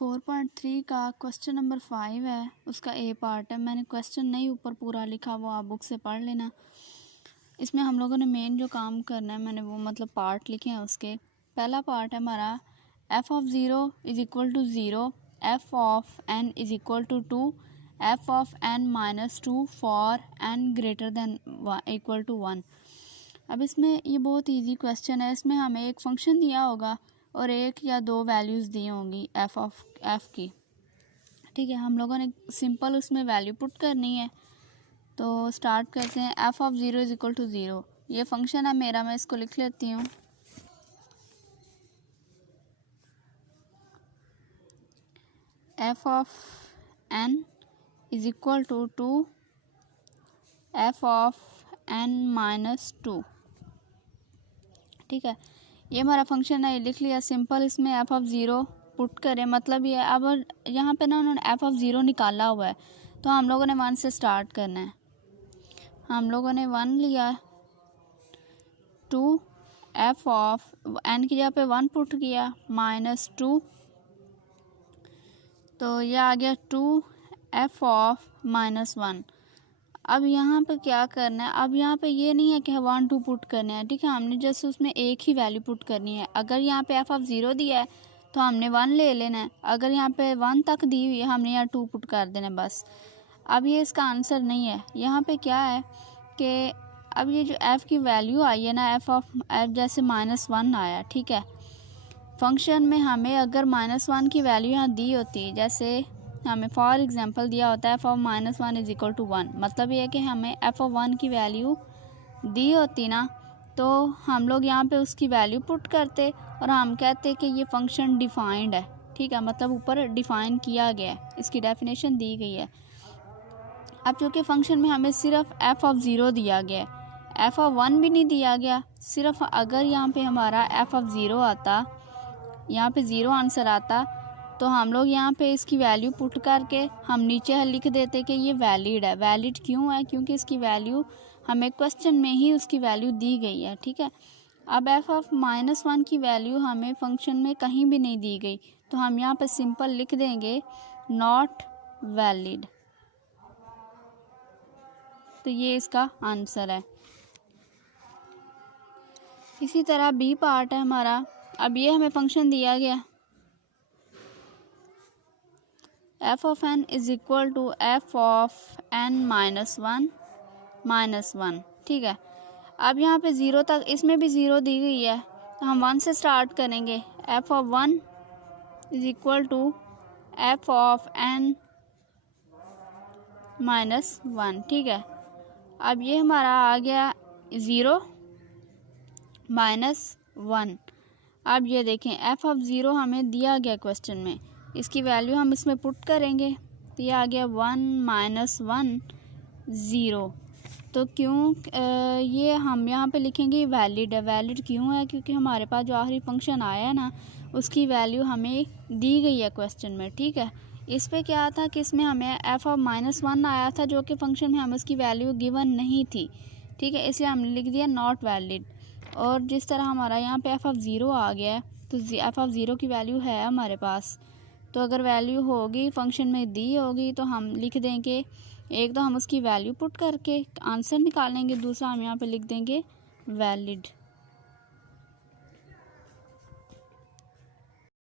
4.3 का question number 5 है, उसका ए पार्ट है। मैंने क्वेश्चन नहीं ऊपर पूरा लिखा, वो आप बुक से पढ़ लेना। इसमें हम लोगों ने मेन जो काम करना है, मैंने वो मतलब पार्ट लिखे हैं उसके। पहला पार्ट है हमारा F of zero is equal to zero, F of N is equal to 2, F of N minus 2 for N greater than equal to 1। अब इसमें ये बहुत इजी क्वेश्चन है। इसमें हमें एक फंक्शन दिया होगा और एक या दो वैल्यूज़ दी होंगी एफ़ की, ठीक है। हम लोगों ने सिंपल उसमें वैल्यू पुट करनी है। तो स्टार्ट करते हैं। F of zero is equal to zero, ये फंक्शन है मेरा, मैं इसको लिख लेती हूँ। F of N is equal to 2, F of N minus 2, ठीक है। ये हमारा फंक्शन है, ये लिख लिया सिंपल। इसमें एफ़ ऑफ ज़ीरो पुट करें, मतलब ये अब यहाँ पे ना उन्होंने एफ़ ऑफ ज़ीरो निकाला हुआ है, तो हम लोगों ने 1 से स्टार्ट करना है। हम लोगों ने 1 लिया, 2 एफ़ ऑफ एन की जगह पे 1 पुट किया, माइनस 2, तो ये आ गया 2 एफ़ ऑफ माइनस 1। अब यहाँ पे क्या करना है, अब यहाँ पे ये नहीं है कि 1 2 पुट करने हैं, ठीक है। हमने जस्ट उसमें एक ही वैल्यू पुट करनी है। अगर यहाँ पे एफ़ ऑफ ज़ीरो दिया है तो हमने 1 ले लेना है। अगर यहाँ पे 1 तक दी हुई है, हमने यहाँ 2 पुट कर देना है बस। अब ये इसका आंसर नहीं है। यहाँ पे क्या है कि अब ये जो एफ़ की वैल्यू आई है ना, एफ़ ऑफ एफ जैसे -1 आया, ठीक है। फंक्शन में हमें अगर -1 की वैल्यू यहाँ दी होती है, जैसे हमें फॉर एग्जांपल दिया होता है F of -1 is equal to 1, मतलब ये है कि हमें एफ़ ऑफ 1 की वैल्यू दी होती ना, तो हम लोग यहाँ पे उसकी वैल्यू पुट करते और हम कहते कि ये फंक्शन डिफाइंड है, ठीक है। मतलब ऊपर डिफ़ाइन किया गया है, इसकी डेफिनेशन दी गई है। अब चूँकि फ़ंक्शन में हमें सिर्फ एफ़ ऑफ ज़ीरो दिया गया है, एफ़ ऑफ 1 भी नहीं दिया गया, सिर्फ अगर यहाँ पे हमारा एफ़ ऑफ ज़ीरो आता, यहाँ पे ज़ीरो आंसर आता, तो हम लोग यहाँ पे इसकी वैल्यू पुट करके हम नीचे लिख देते कि ये वैलिड है। वैलिड क्यों है? क्योंकि इसकी वैल्यू हमें क्वेश्चन में ही उसकी वैल्यू दी गई है, ठीक है। अब एफ़ ऑफ -1 की वैल्यू हमें फंक्शन में कहीं भी नहीं दी गई, तो हम यहाँ पे सिंपल लिख देंगे नॉट वैलिड। तो ये इसका आंसर है। इसी तरह बी पार्ट है हमारा। अब ये हमें फंक्शन दिया गया F of N is equal to F of N minus one, ठीक है। अब यहाँ पे ज़ीरो तक, इसमें भी ज़ीरो दी गई है, तो हम 1 से स्टार्ट करेंगे। F of 1 is equal to F of N minus 1, ठीक है। अब ये हमारा आ गया 0 -1। अब ये देखें एफ़ ऑफ ज़ीरो हमें दिया गया क्वेश्चन में, इसकी वैल्यू हम इसमें पुट करेंगे, तो ये आ गया 1 - 1 0। तो क्यों ये हम यहाँ पे लिखेंगे वैलिड है। वैलिड क्यों है? क्योंकि हमारे पास जो आखिरी फंक्शन आया है ना, उसकी वैल्यू हमें दी गई है क्वेश्चन में, ठीक है। इस पे क्या था कि इसमें हमें एफ़ ऑफ -1 आया था, जो कि फंक्शन में हमें उसकी वैल्यू गिवन नहीं थी, ठीक है। इसलिए हमने लिख दिया नॉट वैलिड। और जिस तरह हमारा यहाँ पे एफ़ ऑफ ज़ीरो आ गया है, तो एफ़ ऑफ ज़ीरो की वैल्यू है हमारे पास, तो अगर वैल्यू होगी फंक्शन में दी होगी, तो हम लिख देंगे, एक तो हम उसकी वैल्यू पुट करके आंसर निकालेंगे, दूसरा हम यहाँ पे लिख देंगे वैलिड।